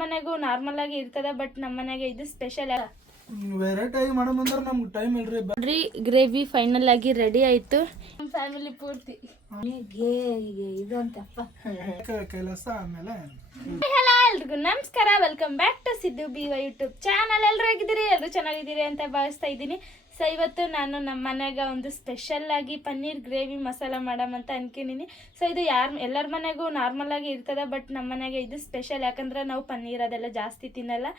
ಮನೆಗೂ ನಾರ್ಮಲ್ ಆಗಿ ಇರ್ತದ, ಬಟ್ ನಮ್ಮ ಮನೆಗೆ ಇದು ಸ್ಪೆಷಲ್. ವೆರೈಟಿ ಆಗಿ ಮಾಡಮಂದ್ರೆ ನಮ್ಗೆ ಟೈಮ್ ಇಲ್ರಿ. ನೋಡ್ರಿ ಗ್ರೇವಿ ಫೈನಲ್ ಆಗಿ ರೆಡಿ ಆಯ್ತು. ನಮ್ಮ ಫ್ಯಾಮಿಲಿ ಪೂರ್ತಿ ಕೆಲಸ ಆಮೇಲೆ. ಹಲೋ ಎಲ್ರಿಗೂ ನಮಸ್ಕಾರ, welcome back to Siddu BY YouTube channel. ಎಲ್ಲರೂ ಹೇಗಿದ್ದೀರಿ? ಎಲ್ಲರೂ ಚೆನ್ನಾಗಿದ್ದೀರಿ ಅಂತ ಭಾವಿಸ್ತಾ ಇದ್ದೀನಿ. ಸೊ ಇವತ್ತು ನಾನು ನಮ್ಮ ಮನೆಗೆ ಒಂದು ಸ್ಪೆಷಲ್ ಆಗಿ ಪನ್ನೀರ್ ಗ್ರೇವಿ ಮಸಾಲ ಮಾಡಮಂತ ಅನ್ಕೊಂಡಿನಿ. ಸೊ ಇದು ಎಲ್ಲರ ಮನೆಗೂ ನಾರ್ಮಲ್ ಆಗಿ ಇರ್ತದ, ಬಟ್ ನಮ್ಮ ಮನೆಗೆ ಇದು ಸ್ಪೆಷಲ್. ಯಾಕಂದ್ರೆ ನಾವು ಪನ್ನೀರ್ ಅದೆಲ್ಲ ಜಾಸ್ತಿ ತಿನ್ನಲ್ಲ.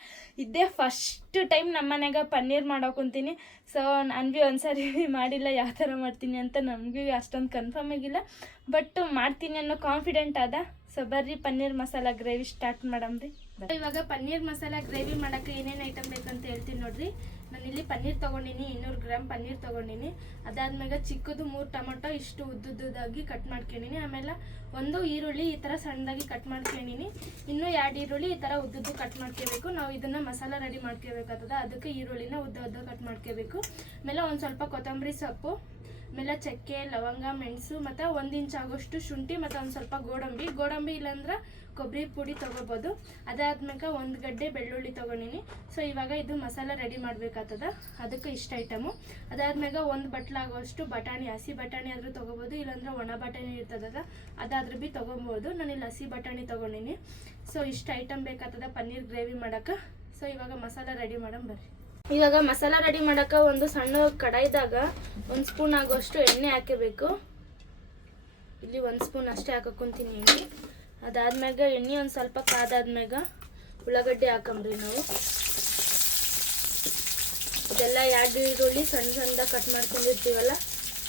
ಇದೇ ಫಸ್ಟ್ ಟೈಮ್ ನಮ್ಮ ಮನೆಗೆ ಪನ್ನೀರ್ ಮಾಡೋಕೊಂತೀನಿ. ಸೊ ನಾನು ಭೀ ಒಂದ್ಸರಿ ಮಾಡಿಲ್ಲ, ಯಾವ ಥರ ಮಾಡ್ತೀನಿ ಅಂತ ನಮಗೂ ಅಷ್ಟೊಂದು ಕನ್ಫರ್ಮ್ ಆಗಿಲ್ಲ, ಬಟ್ ಮಾಡ್ತೀನಿ ಅನ್ನೋ ಕಾನ್ಫಿಡೆಂಟ್ ಅದ. ಸೊ ಬರ್ರಿ ಪನ್ನೀರ್ ಮಸಾಲ ಗ್ರೇವಿ ಸ್ಟಾರ್ಟ್ ಮಾಡಮ್ರಿ. ಇವಾಗ ಪನ್ನೀರ್ ಮಸಾಲ ಗ್ರೇವಿ ಮಾಡೋಕ್ಕೆ ಏನೇನು ಐಟಮ್ ಬೇಕಂತ ಹೇಳ್ತೀನಿ ನೋಡ್ರಿ. ನಾನಿಲ್ಲಿ ಪನ್ನೀರ್ ತೊಗೊಂಡಿನಿ, 200 ಗ್ರಾಮ್ ಪನ್ನೀರ್ ತೊಗೊಂಡಿನಿ. ಅದಾದ್ಮೇಲೆ ಚಿಕ್ಕದು 3 ಟೊಮೊಟೊ ಇಷ್ಟು ಉದ್ದುದ್ದಾಗಿ ಕಟ್ ಮಾಡ್ಕೊಂಡಿನಿ. ಆಮೇಲೆ 1 ಈರುಳ್ಳಿ ಈ ಥರ ಸಣ್ಣದಾಗಿ ಕಟ್ ಮಾಡ್ಕೊಂಡಿನಿ. ಇನ್ನೂ 2 ಈರುಳ್ಳಿ ಈ ಥರ ಉದ್ದುದ್ದು ಕಟ್ ಮಾಡ್ಕೋಬೇಕು. ನಾವು ಇದನ್ನು ಮಸಾಲ ರೆಡಿ ಮಾಡ್ಕೋಬೇಕಾಗ್ತದೆ, ಅದಕ್ಕೆ ಈರುಳ್ಳಿನ ಉದ್ದ ಕಟ್ ಮಾಡ್ಕೋಬೇಕು. ಆಮೇಲೆ ಒಂದು ಸ್ವಲ್ಪ ಕೊತ್ತಂಬರಿ ಸೊಪ್ಪು, ಆಮೇಲೆ ಚಕ್ಕೆ, ಲವಂಗ, ಮೆಣಸು, ಮತ್ತು 1 ಇಂಚ್ ಆಗೋಷ್ಟು ಶುಂಠಿ, ಮತ್ತು ಒಂದು ಸ್ವಲ್ಪ ಗೋಡಂಬಿ ಇಲ್ಲಾಂದ್ರೆ ಕೊಬ್ಬರಿ ಪುಡಿ ತೊಗೋಬೋದು. ಅದಾದ್ಮೇಲೆ 1 ಗಡ್ಡೆ ಬೆಳ್ಳುಳ್ಳಿ ತೊಗೊಂಡಿನಿ. ಸೊ ಇವಾಗ ಇದು ಮಸಾಲ ರೆಡಿ ಮಾಡಬೇಕಾಗ್ತದ, ಅದಕ್ಕೆ ಇಷ್ಟ ಐಟಮು. ಅದಾದ್ಮೇಲೆ 1 ಬಟ್ಲಾಗುವಷ್ಟು ಬಟಾಣಿ, ಹಸಿ ಬಟಾಣಿ ಆದರೂ ತೊಗೋಬೋದು, ಇಲ್ಲಾಂದ್ರೆ ಒಣ ಬಟಾಣಿ ಇರ್ತದಲ್ಲ ಅದಾದ್ರೂ ಭೀ ತೊಗೊಬೋದು. ನಾನಿಲ್ಲಿ ಹಸಿ ಬಟಾಣಿ ತೊಗೊಂಡಿನಿ. ಸೊ ಇಷ್ಟು ಐಟಮ್ ಬೇಕಾಗ್ತದ ಪನ್ನೀರ್ ಗ್ರೇವಿ ಮಾಡೋಕ್ಕೆ. ಸೊ ಇವಾಗ ಮಸಾಲ ರೆಡಿ ಮಾಡಮ್ ಬರ್ರಿ. ಇವಾಗ ಮಸಾಲ ರೆಡಿ ಮಾಡೋಕ್ಕೆ ಒಂದು ಸಣ್ಣ ಕಡಾಯಿದಾಗ 1 ಸ್ಪೂನ್ ಆಗುವಷ್ಟು ಎಣ್ಣೆ ಹಾಕಬೇಕು. ಇಲ್ಲಿ 1 ಸ್ಪೂನ್ ಅಷ್ಟೇ ಹಾಕೊಂತೀನಿ ಎಣ್ಣೆ. ಅದಾದ್ಮ್ಯಾಗ ಎಣ್ಣೆ ಒಂದು ಸ್ವಲ್ಪ ಕಾದಾದ್ಮ್ಯಾಗ ಉಳ್ಳಾಗಡ್ಡಿ ಹಾಕಂಬ್ರಿ ನಾವು. ಇದೆಲ್ಲ 2 ಈರುಳ್ಳಿ ಸಣ್ಣದಾಗಿ ಕಟ್ ಮಾಡ್ಕೊಂಡಿರ್ತೀವಲ್ಲ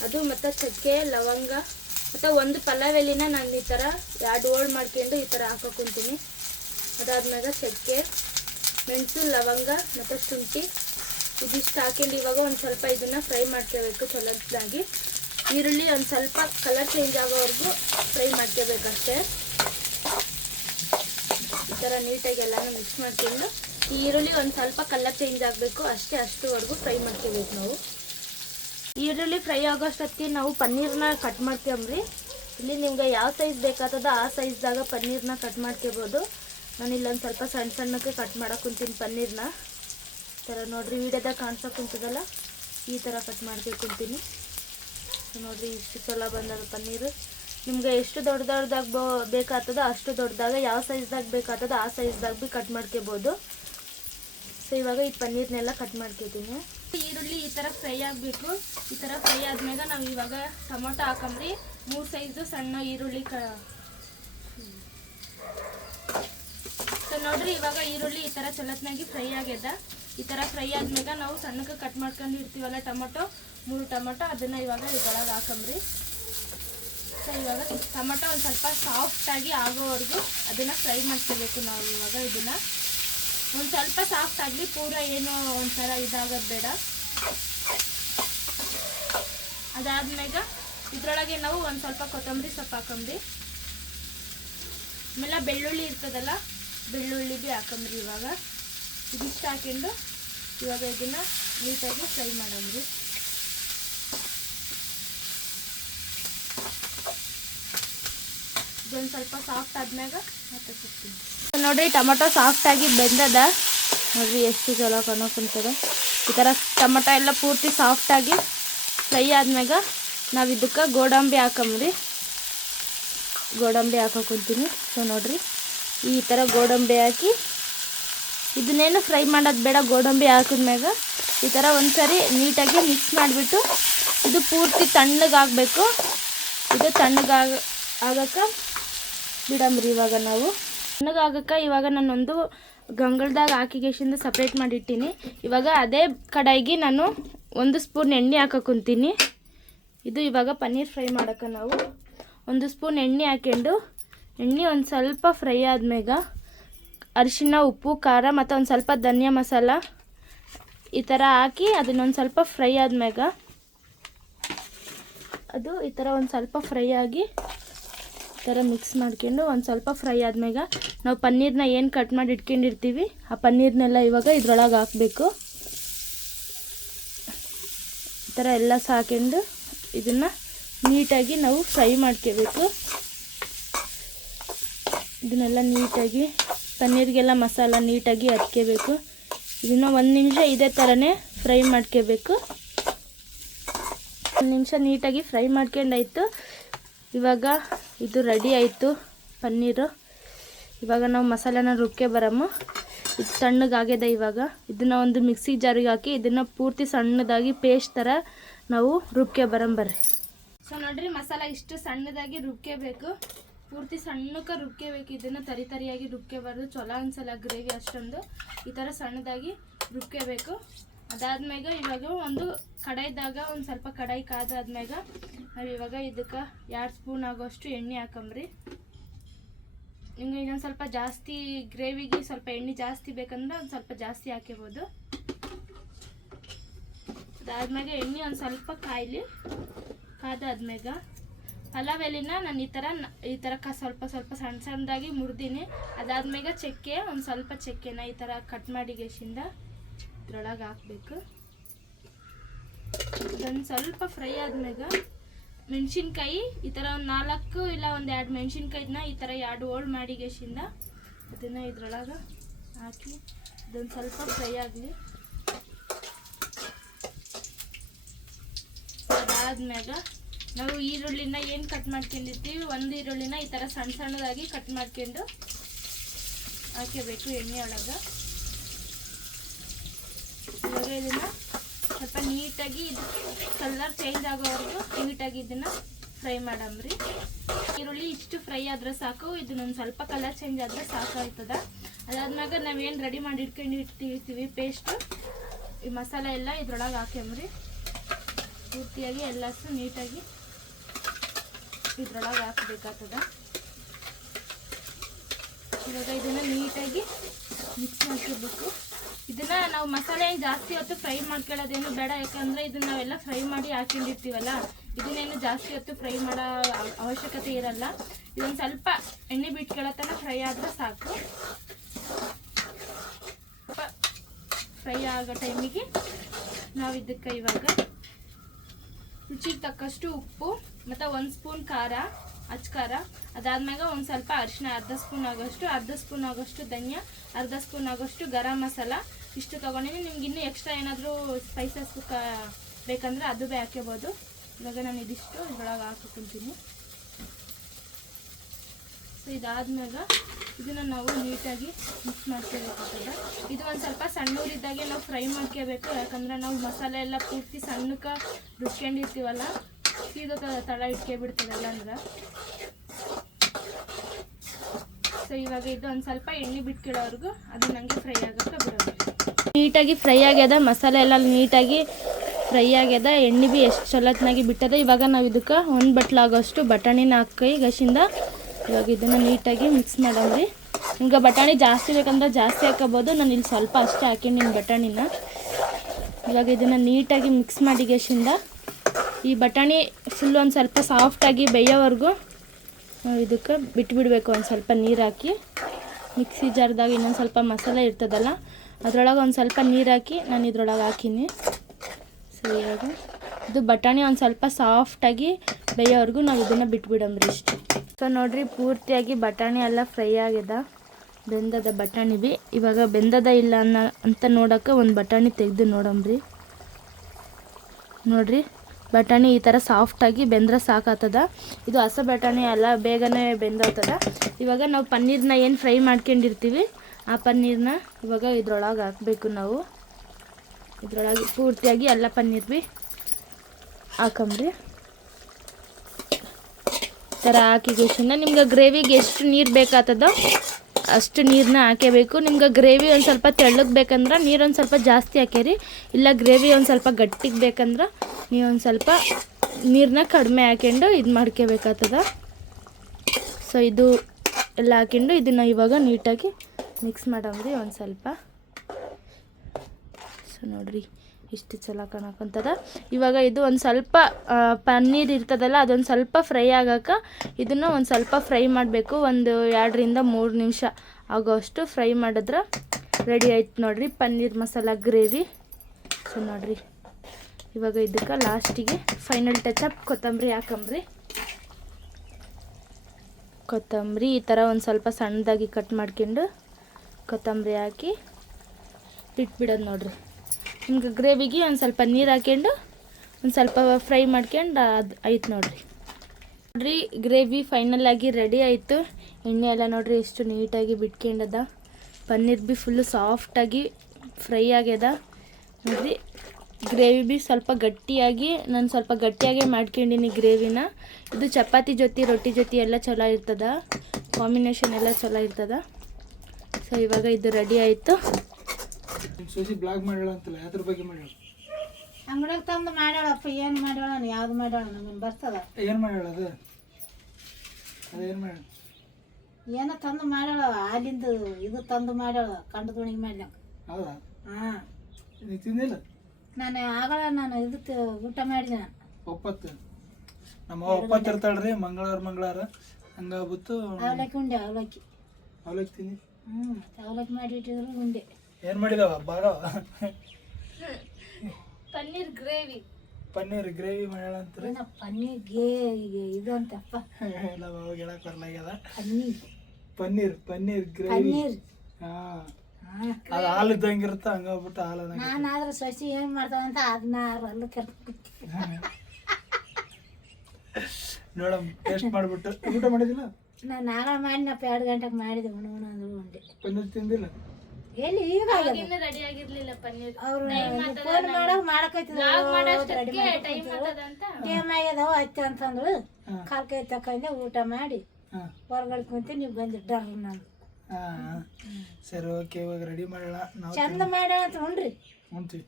ಅದು, ಮತ್ತು ಚಕ್ಕೆ, ಲವಂಗ, ಮತ್ತು 1 ಪಲಾವ್ ಎಲೆನ ನಾನು ಈ ಥರ 2 ಹೋಳು ಮಾಡ್ಕೊಂಡು ಈ ಥರ ಹಾಕೊಂತೀನಿ. ಅದಾದ್ಮ್ಯಾಗ ಚಕ್ಕೆ, ಮೆಣಸು, ಲವಂಗ ಮತ್ತು ಶುಂಠಿ ಇದಿಷ್ಟು ಹಾಕೊಂಡು ಇವಾಗ ಒಂದು ಸ್ವಲ್ಪ ಇದನ್ನು ಫ್ರೈ ಮಾಡ್ಕೋಬೇಕು ಚಲೋದಾಗಿ. ಈರುಳ್ಳಿ ಒಂದು ಸ್ವಲ್ಪ ಕಲರ್ ಚೇಂಜ್ ಆಗೋವರೆಗೂ ಫ್ರೈ ಮಾಡ್ಕೋಬೇಕಷ್ಟೇ. ಈ ಥರ ನೀಟಾಗಿ ಎಲ್ಲನೂ ಮಿಕ್ಸ್ ಮಾಡ್ಕೊಂಡು ಈ ಈರುಳ್ಳಿ ಒಂದು ಸ್ವಲ್ಪ ಕಲರ್ ಚೇಂಜ್ ಆಗಬೇಕು ಅಷ್ಟುವರೆಗೂ ಫ್ರೈ ಮಾಡ್ಕೋಬೇಕು ನಾವು. ಈರುಳ್ಳಿ ಫ್ರೈ ಆಗೋಷ್ಟೊತ್ತಿಗೆ ನಾವು ಪನ್ನೀರನ್ನ ಕಟ್ ಮಾಡ್ಕೊಂಬ್ರಿ. ಇಲ್ಲಿ ನಿಮ್ಗೆ ಯಾವ ಸೈಜ್ ಬೇಕಾಗ್ತದ ಆ ಸೈಜ್ದಾಗ ಪನ್ನೀರನ್ನ ಕಟ್ ಮಾಡ್ಕೋಬೋದು. ನಾನು ಇಲ್ಲೊಂದು ಸ್ವಲ್ಪ ಸಣ್ಣಕ್ಕೆ ಕಟ್ ಮಾಡಕ್ಕೆ ಪನ್ನೀರನ್ನ. ಈ ಥರ ನೋಡಿರಿ ವಿಡಿಯೋದಾಗ ಕಾಣಿಸೋಕ್ಕುಂತದಲ್ಲ ಈ ಥರ ಕಟ್ ಮಾಡ್ಕೊಂತೀನಿ. ನೋಡಿರಿ ಇಷ್ಟು ಚಲೋ ಬಂದದ ಪನ್ನೀರು. ನಿಮ್ಗೆ ಎಷ್ಟು ದೊಡ್ಡದಾಗಿ ಬೇಕಾಗ್ತದ ಅಷ್ಟು ದೊಡ್ಡದಾಗ, ಯಾವ ಸೈಜ್ದಾಗ ಬೇಕಾಗ್ತದ ಆ ಸೈಜ್ದಾಗ ಭೀ ಕಟ್ ಮಾಡ್ಕೋಬೋದು. ಸೊ ಇವಾಗ ಈ ಪನ್ನೀರ್ನೆಲ್ಲ ಕಟ್ ಮಾಡ್ಕೊತೀನಿ. ಈರುಳ್ಳಿ ಈ ಥರ ಫ್ರೈ ಆಗಬೇಕು. ಈ ಥರ ಫ್ರೈ ಆದ್ಮೇಲೆ ನಾವು ಇವಾಗ ಟೊಮೊಟೊ ಹಾಕಂಬ್ರಿ. 3 ಸೈಜು ಸಣ್ಣ ಈರುಳ್ಳಿ ಸೊ ನೋಡ್ರಿ ಇವಾಗ ಈರುಳ್ಳಿ ಈ ಥರ ಚಲೋತ್ನಾಗಿ ಫ್ರೈ ಆಗ್ಯದ. ಈ ಥರ ಫ್ರೈ ಆದ್ಮೇಲೆ ನಾವು ಸಣ್ಣಕ್ಕೆ ಕಟ್ ಮಾಡ್ಕೊಂಡು ಇರ್ತೀವಲ್ಲ ಟೊಮೊಟೊ, 3 ಟೊಮೊಟೊ ಅದನ್ನು ಇವಾಗ ಇದ್ರೊಳಗೆ ಹಾಕಂಬ್ರಿ. ಸೊ ಇವಾಗ ಟೊಮೊಟೊ ಒಂದು ಸ್ವಲ್ಪ ಸಾಫ್ಟಾಗಿ ಆಗೋವರೆಗೂ ಅದನ್ನು ಫ್ರೈ ಮಾಡ್ಕೋಬೇಕು ನಾವು. ಇವಾಗ ಇದನ್ನು ಒಂದು ಸ್ವಲ್ಪ ಸಾಫ್ಟ್ ಆಗಲಿ, ಪೂರ ಏನೋ ಒಂಥರ ಇದಾಗೋದು ಬೇಡ. ಅದಾದ್ಮೇಲೆ ಇದ್ರೊಳಗೆ ನಾವು ಒಂದು ಸ್ವಲ್ಪ ಕೊತ್ತಂಬರಿ ಸೊಪ್ಪು ಹಾಕಂಬ್ರಿ. ಆಮೇಲೆ ಬೆಳ್ಳುಳ್ಳಿ ಇರ್ತದಲ್ಲ ಬೆಳ್ಳುಳ್ಳಿ ಭೀ ಹಾಕಂಬ್ರಿ. ಇವಾಗ ಇದಿಷ್ಟು ಹಾಕೊಂಡು ಇವಾಗ ಇದನ್ನು ನೀಟಾಗಿ ಫ್ರೈ ಮಾಡಂಬ್ರಿ. ಇದೊಂದು ಸ್ವಲ್ಪ ಸಾಫ್ಟ್ ಆದ್ಮ್ಯಾಗ ಮತ್ತೆ ಸಿಗ್ತೀನಿ. ನೋಡಿರಿ ಟೊಮೊಟೊ ಸಾಫ್ಟಾಗಿ ಬೆಂದದ ನೋಡಿರಿ, ಎಷ್ಟು ಚಲೋ ಕಾಣೋಕ್ಕಂತದ. ಈ ಥರ ಟೊಮೊಟೊ ಎಲ್ಲ ಪೂರ್ತಿ ಸಾಫ್ಟಾಗಿ ಫ್ರೈ ಆದ್ಮ್ಯಾಗ ನಾವು ಇದಕ್ಕೆ ಗೋಡಂಬಿ ಹಾಕಂಬ್ರಿ. ಗೋಡಂಬಿ ಹಾಕೋಕೊಂತೀನಿ. ಸೊ ನೋಡಿರಿ ಈ ಥರ ಗೋಡಂಬಿ ಹಾಕಿ ಇದನ್ನೇನು ಫ್ರೈ ಮಾಡೋದು ಬೇಡ. ಗೋಡಂಬಿ ಹಾಕಿದ್ಮ್ಯಾಗ ಈ ಥರ ಒಂದ್ಸರಿ ನೀಟಾಗಿ ಮಿಕ್ಸ್ ಮಾಡಿಬಿಟ್ಟು ಇದು ಪೂರ್ತಿ ತಣ್ಣಗಾಗಬೇಕು. ಇದು ಆಗಕ್ಕೆ ಬಿಡಂಬ್ರಿ. ಇವಾಗ ನಾವು ತಣ್ಣಗಾಗಕ್ಕೆ ಇವಾಗ ನಾನೊಂದು ಗಂಗಳದಾಗ ಹಾಕಿಗೆಶಿಂದ ಸಪ್ರೇಟ್ ಮಾಡಿಟ್ಟಿನಿ. ಇವಾಗ ಅದೇ ಕಡಾಯಿಗೆ ನಾನು 1 ಸ್ಪೂನ್ ಎಣ್ಣೆ ಹಾಕೋಕೊಂತೀನಿ. ಇದು ಇವಾಗ ಪನ್ನೀರ್ ಫ್ರೈ ಮಾಡೋಕ್ಕೆ ನಾವು 1 ಸ್ಪೂನ್ ಎಣ್ಣೆ ಹಾಕ್ಕೊಂಡು ಎಣ್ಣೆ ಒಂದು ಸ್ವಲ್ಪ ಫ್ರೈ ಆದ್ಮೇಲೆ ಅರಿಶಿಣ, ಉಪ್ಪು, ಖಾರ ಮತ್ತು ಒಂದು ಸ್ವಲ್ಪ ಧನಿಯಾ ಮಸಾಲ ಈ ಥರ ಹಾಕಿ ಅದನ್ನೊಂದು ಸ್ವಲ್ಪ ಫ್ರೈ ಆದ್ಮೇಲೆ ಅದು ಈ ಥರ ಒಂದು ಸ್ವಲ್ಪ ಫ್ರೈ ಆಗಿ ಈ ಥರ ಮಿಕ್ಸ್ ಮಾಡ್ಕೊಂಡು ಒಂದು ಸ್ವಲ್ಪ ಫ್ರೈ ಆದ್ಮೇಲೆ ನಾವು ಪನ್ನೀರನ್ನ ಏನು ಕಟ್ ಮಾಡಿ ಇಟ್ಕೊಂಡಿರ್ತೀವಿ ಆ ಪನ್ನೀರ್ನೆಲ್ಲ ಇವಾಗ ಇದ್ರೊಳಗೆ ಹಾಕಬೇಕು. ಈ ಥರ ಎಲ್ಲ ಸಾಕೊಂಡು ಇದನ್ನು ನೀಟಾಗಿ ನಾವು ಫ್ರೈ ಮಾಡ್ಕೋಬೇಕು. ಇದನ್ನೆಲ್ಲ ನೀಟಾಗಿ ಪನ್ನೀರಿಗೆಲ್ಲ ಮಸಾಲ ನೀಟಾಗಿ ಹತ್ಕೋಬೇಕು. ಇದನ್ನು 1 ನಿಮಿಷ ಇದೇ ಥರನೇ ಫ್ರೈ ಮಾಡ್ಕೋಬೇಕು. 1 ನಿಮಿಷ ನೀಟಾಗಿ ಫ್ರೈ ಮಾಡ್ಕೊಂಡಾಯ್ತು. ಇವಾಗ ಇದು ರೆಡಿ ಆಯಿತು ಪನ್ನೀರು. ಇವಾಗ ನಾವು ಮಸಾಲೆನ ರುಬ್ಕೆ ಬರಮ್ಮ. ಇದು ತಣ್ಣಗಾಗಿದೆ. ಇವಾಗ ಇದನ್ನು ಒಂದು ಮಿಕ್ಸಿ ಜಾರಿಗೆ ಹಾಕಿ ಇದನ್ನು ಪೂರ್ತಿ ಸಣ್ಣದಾಗಿ ಪೇಸ್ಟ್ ಥರ ನಾವು ರುಬ್ಕೆ ಬರಂಬರ್ರಿ. ಸೊ ನೋಡ್ರಿ, ಮಸಾಲ ಇಷ್ಟು ಸಣ್ಣದಾಗಿ ರುಬ್ಕೋಬೇಕು, ಪೂರ್ತಿ ಸಣ್ಣಕ್ಕೆ ರುಬ್ಕೋಬೇಕು. ಇದನ್ನು ತರಿಯಾಗಿ ರುಬ್ಕೋಬಾರ್ದು, ಚೊಲೋ ಅನ್ಸಲ್ಲ ಗ್ರೇವಿ ಅಷ್ಟೊಂದು. ಈ ಥರ ಸಣ್ಣದಾಗಿ ರುಬ್ಕೋಬೇಕು. ಅದಾದ್ಮ್ಯಾಗ ಇವಾಗ ಒಂದು ಕಡಾಯಿದಾಗ ಒಂದು ಸ್ವಲ್ಪ ಕಡಾಯಿ ಕಾದಾದ್ಮ್ಯಾಗ ನಾವು ಇವಾಗ ಇದಕ್ಕೆ 2 ಸ್ಪೂನ್ ಆಗೋಷ್ಟು ಎಣ್ಣೆ ಹಾಕಂಬ್ರಿ. ನಿಮ್ಗೆ ಇನ್ನೊಂದು ಸ್ವಲ್ಪ ಜಾಸ್ತಿ ಗ್ರೇವಿಗೆ ಸ್ವಲ್ಪ ಎಣ್ಣೆ ಜಾಸ್ತಿ ಬೇಕಂದ್ರೆ ಒಂದು ಸ್ವಲ್ಪ ಜಾಸ್ತಿ ಹಾಕ್ಕೋಬೋದು. ಅದಾದ್ಮ್ಯಾಗ ಎಣ್ಣೆ ಒಂದು ಸ್ವಲ್ಪ ಕಾದಾದ್ಮ್ಯಾಗ ಪಲಾವ್ ಎಲೆನ ನಾನು ಈ ಥರ ಸ್ವಲ್ಪ ಸಣ್ಣದಾಗಿ ಮುರಿದೀನಿ. ಅದಾದ್ಮ್ಯಾಗ ಚಕ್ಕೆ ಒಂದು ಸ್ವಲ್ಪ ಚಕ್ಕೆನ ಈ ಥರ ಕಟ್ ಮಾಡಿ ಗೆಸಿಂದ ಇದ್ರೊಳಗೆ ಹಾಕಬೇಕು. ಇದೊಂದು ಸ್ವಲ್ಪ ಫ್ರೈ ಆದ್ಮ್ಯಾಗ ಮೆಣಸಿನ್ಕಾಯಿ ಈ ಥರ ಒಂದು 4 ಇಲ್ಲ ಒಂದು 2 ಮೆಣಸಿನ್ಕಾಯಿನ ಈ ಥರ 2 ಹೋಳು ಮಾಡಿ ಗೆಸಿಂದ ಅದನ್ನು ಇದ್ರೊಳಗೆ ಹಾಕಿ ಇದೊಂದು ಸ್ವಲ್ಪ ಫ್ರೈ ಆಗಲಿ. ಅದಾದ್ಮ್ಯಾಗ ನಾವು ಈರುಳ್ಳಿನ ಏನು ಕಟ್ ಮಾಡ್ಕೊಂಡಿರ್ತೀವಿ, ಒಂದು ಈರುಳ್ಳಿನ ಈ ಥರ ಸಣ್ಣದಾಗಿ ಕಟ್ ಮಾಡ್ಕೊಂಡು ಹಾಕಬೇಕು ಎಣ್ಣೆ ಒಳಗೆ. ಇವಾಗ ಇದನ್ನು ಸ್ವಲ್ಪ ನೀಟಾಗಿ ಇದು ಕಲರ್ ಚೇಂಜ್ ಆಗೋವರೆಗೂ ನೀಟಾಗಿ ಇದನ್ನು ಫ್ರೈ ಮಾಡಂಬ್ರಿ. ಈರುಳ್ಳಿ ಇಷ್ಟು ಫ್ರೈ ಆದ್ರೆ ಸಾಕು, ಇದನ್ನೊಂದು ಸ್ವಲ್ಪ ಕಲರ್ ಚೇಂಜ್ ಆದರೆ ಸಾಕಾಗ್ತದೆ. ಅದಾದ್ಮ್ಯಾಗ ನಾವೇನು ರೆಡಿ ಮಾಡಿ ಇಟ್ಕೊಂಡಿರ್ತೀವಿ ಪೇಸ್ಟು, ಈ ಮಸಾಲೆ ಎಲ್ಲ ಇದ್ರೊಳಗೆ ಹಾಕ್ಯಂಬ್ರಿ. ಪೂರ್ತಿಯಾಗಿ ಎಲ್ಲಸು ನೀಟಾಗಿ ಇದ್ರೊಳಗೆ ಹಾಕಬೇಕಾಗ್ತದೆ. ಇವಾಗ ಇದನ್ನು ನೀಟಾಗಿ ಮಿಕ್ಸ್ ಮಾಡ್ಕೋಬೇಕು. ಇದನ್ನು ನಾವು ಮಸಾಲೆ ಜಾಸ್ತಿ ಹೊತ್ತು ಫ್ರೈ ಮಾಡ್ಕೊಳ್ಳೋದೇನು ಬೇಡ, ಯಾಕಂದರೆ ಇದನ್ನು ನಾವೆಲ್ಲ ಫ್ರೈ ಮಾಡಿ ಹಾಕೊಂಡಿರ್ತೀವಲ್ಲ, ಇದನ್ನೇನು ಜಾಸ್ತಿ ಹೊತ್ತು ಫ್ರೈ ಮಾಡೋ ಅವಶ್ಯಕತೆ ಇರಲ್ಲ. ಇದೊಂದು ಸ್ವಲ್ಪ ಎಣ್ಣೆ ಬಿಟ್ಕೊಳ್ಳೋ ತನಕ ಫ್ರೈ ಆದರೆ ಸಾಕು. ಸ್ವಲ್ಪ ಫ್ರೈ ಆಗೋ ಟೈಮಿಗೆ ನಾವು ಇದಕ್ಕೆ ಇವಾಗ ರುಚಿಗೆ ತಕ್ಕಷ್ಟು ಉಪ್ಪು ಮತ್ತು 1 ಸ್ಪೂನ್ ಖಾರ, ಅಚ್ಕಾರ, ಅದಾದ್ಮ್ಯಾಗ ಒಂದು ಸ್ವಲ್ಪ ಅರಿಶಿನ, ಅರ್ಧ ಸ್ಪೂನ್ ಆಗೋಷ್ಟು ಧನಿಯಾ, ಅರ್ಧ ಸ್ಪೂನ್ ಆಗೋಷ್ಟು ಗರಂ ಮಸಾಲ ಇಷ್ಟು ತೊಗೊಂಡಿನಿ. ನಿಮ್ಗೆ ಇನ್ನೂ ಎಕ್ಸ್ಟ್ರಾ ಏನಾದರೂ ಸ್ಪೈಸಸ್ ಬೇಕಂದ್ರೆ ಅದು ಹಾಕ್ಕೋಬೋದು. ಇವಾಗ ನಾನು ಇದಿಷ್ಟು ಇದ್ರೊಳಗೆ ಹಾಕಿಕೊಳ್ತೀನಿ. ಸೊ ಇದಾದ್ಮ್ಯಾಗ ಇದನ್ನು ನಾವು ನೀಟಾಗಿ ಮಿಕ್ಸ್ ಮಾಡ್ಕೋಬೇಕಾಗ್ತದೆ. ಇದು ಒಂದು ಸ್ವಲ್ಪ ಸಣ್ಣೂರಿದ್ದಾಗೆ ನಾವು ಫ್ರೈ ಮಾಡ್ಕೋಬೇಕು, ಯಾಕಂದ್ರೆ ನಾವು ಮಸಾಲೆ ಎಲ್ಲ ಪೂರ್ತಿ ಸಣ್ಣಕ್ಕೆ ರುಬ್ಕೊಂಡಿರ್ತೀವಲ್ಲ, ಸೀದಾ ತಳ ಇಟ್ಕೊಬಿಡ್ತದಲ್ಲ ಅಂದ್ರೆ. ಸೊ ಇವಾಗ ಇದು ಒಂದು ಸ್ವಲ್ಪ ಎಣ್ಣೆ ಬಿಟ್ಕೊಳ್ಳೋವರೆಗೂ ಅದು ನನಗೆ ಫ್ರೈ ಆಗೋಕ್ಕೆ ಬಿಡೋದು. ನೀಟಾಗಿ ಫ್ರೈ ಆಗ್ಯದ, ಮಸಾಲೆ ಎಲ್ಲ ನೀಟಾಗಿ ಫ್ರೈ ಆಗ್ಯದ, ಎಣ್ಣೆ ಭೀ ಎಷ್ಟು ಚಲೋತ್ನಾಗಿ ಬಿಟ್ಟದ. ಇವಾಗ ನಾವು ಇದಕ್ಕೆ 1 ಬಟ್ಲಾಗೋಷ್ಟು ಬಟಾಣಿನ ಹಾಕಿ ಗಸಿಂದ ಇವಾಗ ಇದನ್ನು ನೀಟಾಗಿ ಮಿಕ್ಸ್ ಮಾಡಮ್ರಿ. ನಿಮ್ಗೆ ಬಟಾಣಿ ಜಾಸ್ತಿ ಬೇಕಂದ್ರೆ ಜಾಸ್ತಿ ಹಾಕೋಬೋದು, ನಾನು ಇಲ್ಲಿ ಸ್ವಲ್ಪ ಅಷ್ಟೇ ಹಾಕಿನಿ ಬಟಾಣಿನ. ಇವಾಗ ಇದನ್ನು ನೀಟಾಗಿ ಮಿಕ್ಸ್ ಮಾಡಿ ಗಸಿಂದ ಈ ಬಟಾಣಿ ಫುಲ್ ಒಂದು ಸ್ವಲ್ಪ ಸಾಫ್ಟಾಗಿ ಬೇಯೋವರೆಗೂ ನಾವು ಇದಕ್ಕೆ ಬಿಟ್ಬಿಡಬೇಕು. ಒಂದು ಸ್ವಲ್ಪ ನೀರು ಹಾಕಿ ಮಿಕ್ಸಿ ಜಾರ್ದಾಗ ಇನ್ನೊಂದು ಸ್ವಲ್ಪ ಮಸಾಲೆ ಇರ್ತದಲ್ಲ ಅದರೊಳಗೆ ಒಂದು ಸ್ವಲ್ಪ ನೀರು ಹಾಕಿ ನಾನು ಇದ್ರೊಳಗೆ ಹಾಕೀನಿ. ಸೊ ಇವಾಗ ಇದು ಬಟಾಣಿ ಒಂದು ಸ್ವಲ್ಪ ಸಾಫ್ಟಾಗಿ ಬೇಯೋವರೆಗೂ ನಾವು ಇದನ್ನು ಬಿಟ್ಬಿಡಮ್ರಿ ಇಷ್ಟು. ಸೊ ನೋಡಿರಿ, ಪೂರ್ತಿಯಾಗಿ ಬಟಾಣಿ ಎಲ್ಲ ಫ್ರೈ ಆಗ್ಯದ, ಬೆಂದದ ಬಟಾಣಿ ಭೀ. ಇವಾಗ ಬೆಂದದ ಇಲ್ಲ ಅಂತ ನೋಡೋಕೆ ಒಂದು ಬಟಾಣಿ ತೆಗೆದು ನೋಡಮ್ರಿ. ನೋಡಿರಿ, ಬಟಾಣಿ ಈ ಥರ ಸಾಫ್ಟಾಗಿ ಬೆಂದ್ರೆ ಸಾಕಾಗ್ತದ. ಇದು ಹಸ ಬಟಾಣಿ ಎಲ್ಲ ಬೇಗನೆ ಬೆಂದೋಗ್ತದ. ಇವಾಗ ನಾವು ಪನ್ನೀರನ್ನ ಏನು ಫ್ರೈ ಮಾಡ್ಕೊಂಡಿರ್ತೀವಿ ಆ ಪನ್ನೀರನ್ನ ಇವಾಗ ಇದ್ರೊಳಗೆ ಹಾಕಬೇಕು. ನಾವು ಇದ್ರೊಳಗೆ ಪೂರ್ತಿಯಾಗಿ ಎಲ್ಲ ಪನ್ನೀರ್ ಭೀ ಹಾಕಂಬ್ರಿ. ಈ ಥರ ಹಾಕಿ ಗೆಸಿಂದ ನಿಮ್ಗೆ ಗ್ರೇವಿಗೆ ಎಷ್ಟು ನೀರು ಬೇಕಾಗ್ತದೋ ಅಷ್ಟು ನೀರನ್ನ ಹಾಕಬೇಕು. ನಿಮ್ಗೆ ಗ್ರೇವಿ ಒಂದು ಸ್ವಲ್ಪ ತೆಳ್ಳಗೆ ಬೇಕಂದ್ರೆ ನೀರು ಒಂದು ಸ್ವಲ್ಪ ಜಾಸ್ತಿ ಹಾಕ್ಯಾರಿ, ಇಲ್ಲ ಗ್ರೇವಿ ಒಂದು ಸ್ವಲ್ಪ ಗಟ್ಟಿಗೆ ಬೇಕಂದ್ರೆ ನೀವು ಒಂದು ಸ್ವಲ್ಪ ನೀರನ್ನ ಕಡಿಮೆ ಹಾಕ್ಕೊಂಡು ಇದು ಮಾಡ್ಕೋಬೇಕಾಗ್ತದ. ಸೊ ಇದು ಎಲ್ಲ ಹಾಕ್ಕೊಂಡು ಇದನ್ನು ಇವಾಗ ನೀಟಾಗಿ ಮಿಕ್ಸ್ ಮಾಡಮ್ರಿ ಒಂದು ಸ್ವಲ್ಪ. ಸೊ ನೋಡಿರಿ, ಇಷ್ಟು ಚಲೋ ಕಾಣಕ್ಕಂತದ. ಇವಾಗ ಇದು ಒಂದು ಸ್ವಲ್ಪ ಪನ್ನೀರ್ ಇರ್ತದಲ್ಲ ಅದೊಂದು ಸ್ವಲ್ಪ ಫ್ರೈ ಆಗೋಕೆ ಇದನ್ನು ಒಂದು ಸ್ವಲ್ಪ ಫ್ರೈ ಮಾಡಬೇಕು. ಒಂದು 2 ರಿಂದ 3 ನಿಮಿಷ ಆಗೋಷ್ಟು ಫ್ರೈ ಮಾಡಿದ್ರೆ ರೆಡಿ ಆಯ್ತು ನೋಡಿರಿ ಪನ್ನೀರ್ ಮಸಾಲ ಗ್ರೇವಿ. ಸೊ ನೋಡಿರಿ, ಇವಾಗ ಇದಕ್ಕೆ ಲಾಸ್ಟಿಗೆ ಫೈನಲ್ ಟಚ್ ಅಪ್ ಕೊತ್ತಂಬರಿ ಹಾಕಂಬ್ರಿ. ಕೊತ್ತಂಬರಿ ಈ ಥರ ಒಂದು ಸ್ವಲ್ಪ ಸಣ್ಣದಾಗಿ ಕಟ್ ಮಾಡ್ಕೊಂಡು ಕೊತ್ತಂಬರಿ ಹಾಕಿ ಇಟ್ಬಿಡೋದು ನೋಡ್ರಿ. ನಿಮ್ಗೆ ಗ್ರೇವಿಗೆ ಒಂದು ಸ್ವಲ್ಪ ನೀರು ಹಾಕ್ಕೊಂಡು ಒಂದು ಸ್ವಲ್ಪ ಫ್ರೈ ಮಾಡ್ಕೊಂಡು ಅದು ಆಯ್ತು ನೋಡ್ರಿ. ಗ್ರೇವಿ ಫೈನಲ್ ಆಗಿ ರೆಡಿ ಆಯಿತು. ಎಣ್ಣೆ ಎಲ್ಲ ನೋಡ್ರಿ ಎಷ್ಟು ನೀಟಾಗಿ ಬಿಟ್ಕೊಂಡದ. ಪನ್ನೀರ್ ಬಿ ಫುಲ್ಲು ಸಾಫ್ಟಾಗಿ ಫ್ರೈ ಆಗ್ಯದ ನೋಡ್ರಿ. ಗ್ರೇವಿ ಬಿ ಸ್ವಲ್ಪ ಗಟ್ಟಿಯಾಗಿ ನಾನು ಸ್ವಲ್ಪ ಗಟ್ಟಿಯಾಗಿ ಮಾಡ್ಕೊಂಡಿನಿ ಗ್ರೇವಿನ. ಇದು ಚಪಾತಿ ಜೊತೆ ರೊಟ್ಟಿ ಜೊತೆ ಎಲ್ಲ ಚಲೋ ಇರ್ತದ, ಕಾಂಬಿನೇಷನ್ ಎಲ್ಲ ಚಲೋ ಇರ್ತದ. ಸೊ ಇವಾಗ ಇದು ರೆಡಿ ಆಯಿತು. ಸೂಜಿ ಬ್ಲಾಗ್ ಮಾಡ್ಯಾಳ ಅಂತಲ್ಲ, ಯಾವ್ದ್ರ ಬಗ್ಗೆ ಮಾಡ್ಯಾಳ? ಅಂಗಡಿಗೆ ತಂದು ಮಾಡ್ಯಾಳಪ್ಪ. ಏನು ಮಾಡ್ಯಾಳ ಯಾವ್ದು ಮಾಡ್ಯಾಳ ನಮಗೆ ಬರ್ತದ. ಏನು ಮಾಡ್ಯಾಳ ಅದೇನು ಮಾಡ್ಯಾಳ? ಏನೋ ತಂದು ಮಾಡ್ಯಾಳ. ಹಾಲಿಂದು ಇದು ತಂದು ಮಾಡ್ಯಾಳ, ಕಂಡು ತುಣಿಗೆ ಮಾಡ್ಲಕ್ಕ. ಹೌದಾ? ಹಾಂ, ನೀ ತಿಂದಿಲ್ಲ? ನಾನು ಇದಕ್ಕೆ ಊಟ ಮಾಡಿದೆ. ಒಪ್ಪತ್ತು ನಮ್ಮ ಒಪ್ಪತ್ತು ಇರ್ತಾಳ್ರಿ ಮಂಗಳವಾರ ಹಂಗಾಗ್ಬಿಟ್ಟು ಅವಲಕ್ಕಿ ಉಂಡೆ. ಅವಲಕ್ಕಿ ತಿಂದಿ. ಅವಲಕ್ಕಿ ಮಾಡಿಟ್ಟಿದ್ರು ಉಂಡೆ. ಏನು ಮಾಡಿದವ ಬಾರ? ಪನ್ನೀರ್ ಗ್ರೇವಿ ಮಾಡ್ಯಾಳ ಅಂತಾರೆ. ಏನೋ ಪನ್ನೀರ್ಗೆ ಇದು ಅಂತಪ್ಪ. ಎಲ್ಲ ಅವಾಗ ಹೇಳಕ್ ಬರ್ಲಾಗ್ಯದ. ಪನ್ನೀರ್ ಗ್ರೇವಿ. ಅದು ಹಾಲು ಇದ್ದಂಗಿರುತ್ತೆ, ಹಂಗಾಗ್ಬಿಟ್ಟು ಹಾಲು ನಾನಾದ್ರೆ ಸಸಿ ಏನು ಮಾಡ್ತಾವಂತ ಅದನ್ನ ಅಲ್ಲೂ ನೋಡಮ್ ಟೇಸ್ಟ್ ಮಾಡ್ಬಿಟ್ಟು. ಊಟ ಮಾಡಿದಿಲ್ಲ? ನಾನು ಆಗ ಮಾಡಿನಪ್ಪ. 2 ಗಂಟೆಗೆ ಮಾಡಿದೆ. ಉಣ ಅಂದ್ರು ಉಂಡೆ. ಪನ್ನೀರ್ ತಿಂದಿಲ್ಲ? ಎಲ್ಲಿ ಈಗ ರೆಡಿ ಆಗಿರ್ಲಿಲ್ಲ ಪನ್ನೀರ್. ಅವ್ರು ಫೋನ್ ಮಾಡಕೈತಿದ್ರು ಟೈಮ್ ಆಗ್ಯದವ ಅತ್ತೆ ಅಂತಂದ್ರು. ಕಾಲ್ ಕೈ ತಕೊಂಡೆ ಊಟ ಮಾಡಿ ಹೊರಗಡೆ ಕುಂತೆ ನೀವು ಬಂದಿಟ್ಟಾರ. ನಾನು ಸರಿ, ಓಕೆ. ಇವಾಗ ರೆಡಿ ಮಾಡೋಣ. ನಾವು ಚಂದ ಮಾಡ್ಯಾಳ ಅಂತ ಉಣ್ರಿ. ಉಣ್ತೀವಿ.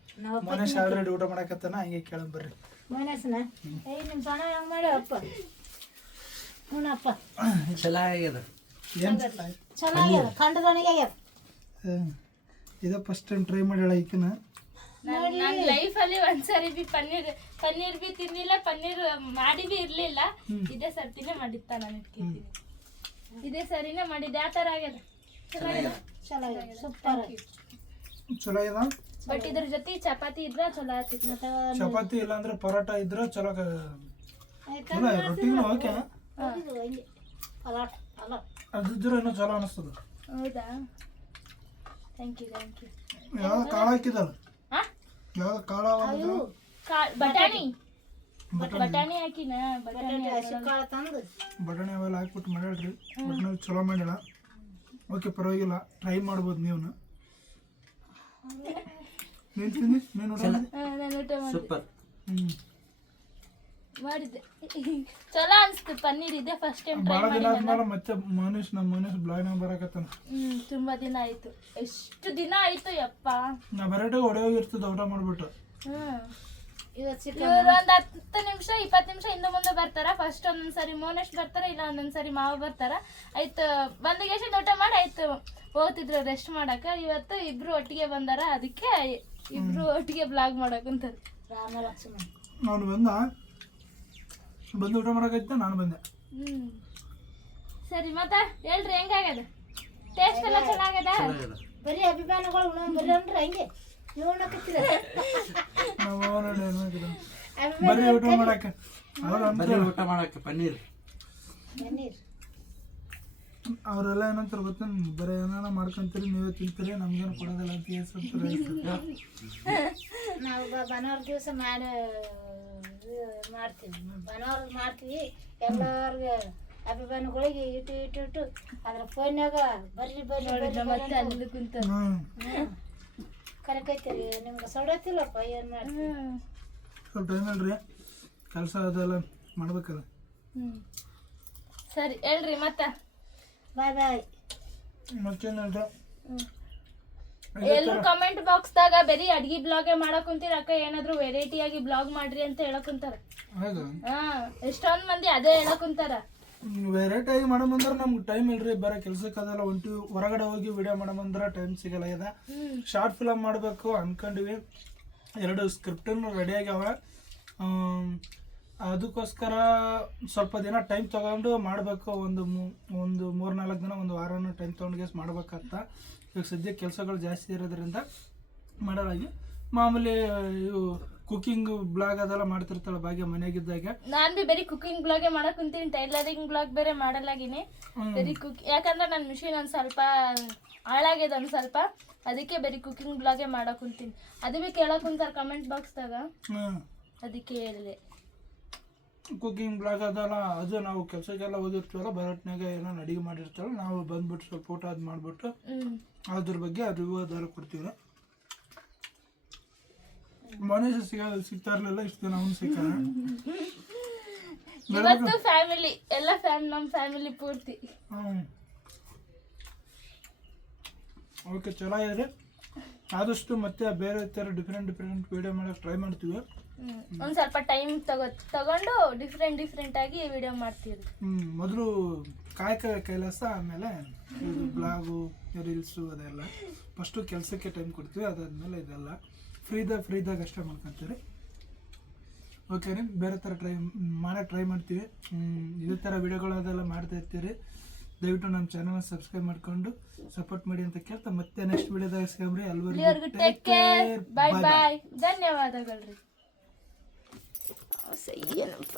ಮನೇಶ್ ಆಲ್ರೆಡಿ ಊಟ ಮಾಡಕತ್ತಾನ, ಹಂಗೆ ಕೇಳಂ ಬರ್ರಿ. ಮನೇಶನ ನಿಮ್ಮ ಸಣ್ಣ ಹೆಂಗ್ ಮಾಡ್ಯಾವಪ್ಪ? ಹ್ಞೂನಪ್ಪ, ಚಲೋ ಆಗ್ಯದ. ಏನು ಚಲೋ ಆಗ್ಯದ. ಕಂಡದೊಣಗೆ ಆಗ್ಯದ. ಇದ ಫಸ್ಟ್ ಟೈಮ್ ಟ್ರೈ ಮಾಡ್ಯಾಳ ಈಕಿನ. ನನ್ನ ಲೈಫಲ್ಲಿ ಒಂದ್ಸರಿ ಬಿ ಪನ್ನೀರ್ ಬಿ ತಿನ್ನಿಲ್ಲ, ಪನ್ನೀರ್ ಮಾಡಿ ಬಿ ಇರ್ಲಿಲ್ಲ. ಇದೇ ಸರ್ತಿನೇ ಮಾಡಿತ್ತ ನಾನು ಇಟ್ಕಿದ್ದೀನಿ. ಇದೇ ಸರಿನೇ ಮಾಡಿದ್ದೆ. ಆ ಥರ ಆಗ್ಯದ. ಚಲೋ ಆಗ್ಯದ. ಸೂಪರ್. ಚಲೋ ಆಗ್ಯದ. ಬಟ್ ಇದ್ರ ಜೊತೆ ಚಪಾತಿ ಇದ್ರ ಚಲೋ ಆಗ್ತಿತ್ತು. ಚಪಾತಿ ಇಲ್ಲಾಂದ್ರೆ ಪರೋಟ ಇದ್ರ ಚಲೋ. ಚಲೋ ರೊಟ್ಟಿಗೂ ಓಕೆ. ಅದಿದ್ರೆ ಇನ್ನೂ ಚಲೋ ಅನಿಸ್ತದ. ಹೌದಾ? Thank you. ಯಾವ್ದು ಕಾಳು ಹಾಕಿದಲ್ಲ? ಯಾವ್ದು ಕಾಳು? ಬಟಾಣಿ ಹಾಕಿನ. ಬಟಾಣಿ ಅವೆಲ್ಲ ಹಾಕ್ಬಿಟ್ಟು ಮಾಡ್ಯಾಳ್ರಿ. ಬಟಾಣಿ ಚಲೋ ಮಾಡ್ಯಾಳ. ಓಕೆ, ಪರವಾಗಿಲ್ಲ. ಟ್ರೈ ಮಾಡ್ಬೋದು ನೀವು. ನೀನು ತಿಂದಿ? ನೀನು ಊಟ ಮಾಡಿ? ನಾನು ಊಟ ಸೂಪರ್. ಮಾಡಿದ್ದೆ. ಚಲೋ ಅನ್ಸ್ತು. ಪನ್ನೀರ್ ಇದೆ ಫಸ್ಟ್ ಟೈಮ್ ಟ್ರೈ ಭಾಳ ದಿನ ಮಾಡಿ. ಆದ್ಮೇಲೆ ಮತ್ತೆ ನಮ್ಮ ಮನೇಶ್ ಬ್ಲಾಗ್ನಾಗ ಬರಕತ್ತಾನ. ತುಂಬಾ ದಿನ ಆಯ್ತು. ಎಷ್ಟು ದಿನ ಆಯ್ತು ಯಪ್ಪ. ನಾ ಬರೋಟಿಗೆ ಹೊಡೆಯೋಗಿರ್ತದ ಊಟ ಮಾಡ್ಬಿಟ್ಟು. ಇವತ್ತು ಇವ್ರು ಒಂದ್ 10 ನಿಮಿಷ 20 ನಿಮಿಷ ಹಿಂದೆ ಮುಂದೆ ಬರ್ತಾರ. ಫಸ್ಟ್ ಒಂದೊಂದ್ಸರಿ ಮೋನೇಶ್ ಬರ್ತಾರ, ಇಲ್ಲ ಒಂದೊಂದ್ಸರಿ ಮಾವ ಬರ್ತಾರ. ಆಯ್ತು ಬಂದಿಗೆ ಊಟ ಮಾಡಿ ಆಯ್ತು ಹೋಗ್ತಿದ್ರು ರೆಸ್ಟ್ ಮಾಡಕ. ಇವತ್ತು ಇಬ್ರು ಒಟ್ಟಿಗೆ ಬಂದಾರ, ಅದಕ್ಕೆ ಇಬ್ರು ಒಟ್ಟಿಗೆ ಬ್ಲಾಗ್ ಮಾಡಕಂತಾರೆ. ರಾಮ ಲಕ್ಷ್ಮಣ ನಾನು ಬಂದು ಊಟ ಮಾಡಕೈತೆ. ನಾನು ಬಂದೆ. ಸರಿ, ಮತ್ತೆ ಹೇಳ್ರಿ ಹೆಂಗಾಗ್ಯದ? ಟೇಸ್ಟ್ ಎಲ್ಲ ಚೆನ್ನಾಗದ? ಬರೀ ಅಭಿಮಾನಿಗಳು ಬರ್ರಿ ಅಂದ್ರೆ ಹಂಗೆ ನೀವು ಉಣ್ಣಕತ್ತೀರ. ಬರ್ರಿ ಊಟ ಮಾಡಕ್ಕೆ. ಊಟ ಮಾಡಕ್ಕೆ ಪನ್ನೀರ್. ಅವರೆಲ್ಲ ಏನಂತಾರೆ ಗೊತ್ತ? ಬರೀ ಏನಾನ ಮಾಡ್ಕೊಂತೀರಿ, ನೀವೇ ತಿಂತೀರಿ, ನಮ್ಗೇನು ಕೊಡೋದಿಲ್ಲ ಅಂತ ನಾವು ಭಾನುವಾರ ದಿವಸ ಮಾಡ್ತೀವಿ. ಭಾನುವಾರ ಮಾಡ್ತೀವಿ. ಎಲ್ಲರಿಗೆ ಅಭಿಮಾನಿಗಳಿಗೆ ಇಟ್ಟು ಅದ್ರ ಫೋನ್ಯಾಗ ಬರ್ರಿ ಮತ್ತೆ ಅಲ್ಲಿ ಕುಂತ ಕರೆಕೈತೀರಿ. ನಿಮ್ಗೆ ಸೊಡತಿಲ್ಲಪ್ಪ. ಏನು ಮಾಡ್ತೀವಿ? ಸ್ವಲ್ಪ ಟೈಮ್ ಅಲ್ರಿ, ಕೆಲಸ ಅದೆಲ್ಲ ಮಾಡ್ಬೇಕಲ್ಲ. ಸರಿ ಹೇಳ್ರಿ ಮತ್ತೆ. ಬಾಯ್. ಮತ್ತೇನಲ್ರಿ, ಎಲ್ಲರೂ ಕಮೆಂಟ್ ಬಾಕ್ಸ್ದಾಗ ಬರೀ ಅಡ್ಗಿ ಬ್ಲಾಗೇ ಮಾಡಕ್ ಕುಂತೀರ ಅಕ್ಕ, ಏನಾದ್ರು ವೆರೈಟಿ ಆಗಿ ಬ್ಲಾಗ್ ಮಾಡ್ರಿ ಅಂತ ಹೇಳಕ್ ಕುಂತಾರ. ಎಷ್ಟೊಂದ್ ಮಂದಿ ಅದೇ ಹೇಳಕ್ ಕುಂತಾರ. ವೆರೈಟಿ ಆಗಿ ಮಾಡಮಂದ್ರೆ ನಮ್ಗೆ ಟೈಮ್ ಇಲ್ರಿ. ಬರೋ ಕೆಲ್ಸಕ್ಕೆ ಅದೆಲ್ಲ ಹೊಂಟಿವಿ. ಹೊರಗಡೆ ಹೋಗಿ ವಿಡಿಯೋ ಮಾಡಮಂದ್ರೆ ಟೈಮ್ ಸಿಗಲ್ಲ. ಇದೆ ಶಾರ್ಟ್ ಫಿಲಮ್ ಮಾಡಬೇಕು ಅನ್ಕೊಂಡಿವಿ. 2 ಸ್ಕ್ರಿಪ್ಟನ್ನು ರೆಡಿ ಆಗ್ಯಾವ. ಅದಕ್ಕೋಸ್ಕರ ಸ್ವಲ್ಪ ದಿನ ಟೈಮ್ ತೊಗೊಂಡು ಮಾಡಬೇಕು. ಒಂದು 3-4 ದಿನ, ಒಂದು ವಾರನ ಟೈಮ್ ತೊಗೊಂಡು ಮಾಡ್ಬೇಕಂತ. ಈಗ ಸದ್ಯಕ್ಕೆ ಕೆಲಸಗಳು ಜಾಸ್ತಿ ಇರೋದ್ರಿಂದ ಮಾಡಲಾಗಿ ಮಾಮೂಲಿ ಇವು ಕುಕಿಂಗ್ ಬ್ಲಾಗ್ ಅದೆಲ್ಲ ಮಾಡ್ತಿರ್ತಾಳೆ ಭಾಗ್ಯ ಮನೆಯಾಗಿದ್ದಾಗ. ನಾನ್ ಬಿ ಬರೀ ಕುಕಿಂಗ್ ಬ್ಲಾಗೆ ಮಾಡಕ್ ಕುಂತೀನಿ, ಟೈಲರಿಂಗ್ ಬ್ಲಾಗ್ ಬೇರೆ ಮಾಡಲಾಗಿನಿ. ಬರೀ ಯಾಕಂದ್ರೆ ನನ್ನ ಮಿಷಿನ್ ಒಂದ್ ಸ್ವಲ್ಪ ಹಾಳಾಗ್ಯದ ಒಂದ್ ಸ್ವಲ್ಪ, ಅದಕ್ಕೆ ಬರೀ ಕುಕಿಂಗ್ ಬ್ಲಾಗೆ ಮಾಡಕ್ ಕುಂತೀನಿ. ಅದು ಬಿ ಕೇಳಕ್ ಕುಂತಾರ ಕಮೆಂಟ್ ಬಾಕ್ಸ್ದಾಗ, ಅದಕ್ಕೆ ಹೇಳಿದೆ. ಕುಕಿಂಗ್ ಬ್ಲಾಗ್ ಅದೆಲ್ಲ ಅದು ನಾವು ಕೆಲಸಕ್ಕೆಲ್ಲ ಓದಿರ್ತೀವಲ್ಲ, ಬರಟ್ನಾಗ ಏನೋ ಅಡಿಗೆ ಮಾಡಿರ್ತಾಳೆ, ನಾವು ಬಂದ್ಬಿಟ್ಟು ಸ್ವಲ್ಪ ಊಟ ಅದು ಮಾಡ್ಬಿಟ್ಟು ಅದ್ರ ಬಗ್ಗೆ ರಿವ್ಯೂ ಅದೆಲ್ಲ ಕೊಡ್ತೀವಿ. ಮನೇಶ ಸಿಗ್ತಾ ಇರ್ಲಿಲ್ಲ, ಇಷ್ಟು ದಿನ ಅವ್ನು ಸಿಕ್ಕಾನ. ಇವತ್ತು ಫ್ಯಾಮಿಲಿ ಎಲ್ಲ ನಮ್ಮ ಫ್ಯಾಮಿಲಿ ಪೂರ್ತಿ. ಓಕೆ, ಚಲೋ ಇದೆ. ಆದಷ್ಟು ಮತ್ತೆ ಬೇರೆ ಥರ ಡಿಫ್ರೆಂಟ್ ವಿಡಿಯೋ ಮಾಡಕ್ಕೆ ಟ್ರೈ ಮಾಡ್ತೀವಿ. ಒಂದ್ ಸ್ವಲ್ಪ ಟೈಮ್ ತಗೊಂಡು ಡಿಫ್ರೆಂಟ್ ಆಗಿ ವಿಡಿಯೋ ಮಾಡ್ತೀವಿ. ಮೊದಲು ಕಾಯಕ ಕೈಲಾಸ, ಆಮೇಲೆ ಇದು ಬ್ಲಾಗು ರೀಲ್ಸು ಅದೆಲ್ಲ. ಫಸ್ಟು ಕೆಲಸಕ್ಕೆ ಟೈಮ್ ಕೊಡ್ತೀವಿ, ಅದಾದ್ಮೇಲೆ ಇದೆಲ್ಲ ಫ್ರೀದಾಗ ಅಷ್ಟೇ ಮಾಡ್ಕೊತೀರಿ. ಓಕೆ ರೀ, ಬೇರೆ ಥರ ಮಾಡಕ್ಕೆ ಟ್ರೈ ಮಾಡ್ತೀವಿ. ಇದೇ ಥರ ವಿಡಿಯೋಗಳು ಅದೆಲ್ಲ ಮಾಡ್ತಾ ಇರ್ತೀರಿ. ದಯವಿಟ್ಟು ನಮ್ಮ ಚಾನಲ್ನ ಸಬ್ಸ್ಕ್ರೈಬ್ ಮಾಡ್ಕೊಂಡು ಸಪೋರ್ಟ್ ಮಾಡಿ ಅಂತ ಕೇಳ್ತಾ ಮತ್ತೆ ನೆಕ್ಸ್ಟ್ ವಿಡಿಯೋದಾಗ ಸಿಗಮ್ರಿ. ಅಲ್ಲಿವರೆಗೂ ಟೇಕ್ ಕೇರ್, ಬಾಯ್. ಧನ್ಯವಾದಗಳು ರೀ. ಏನಪ್ಪ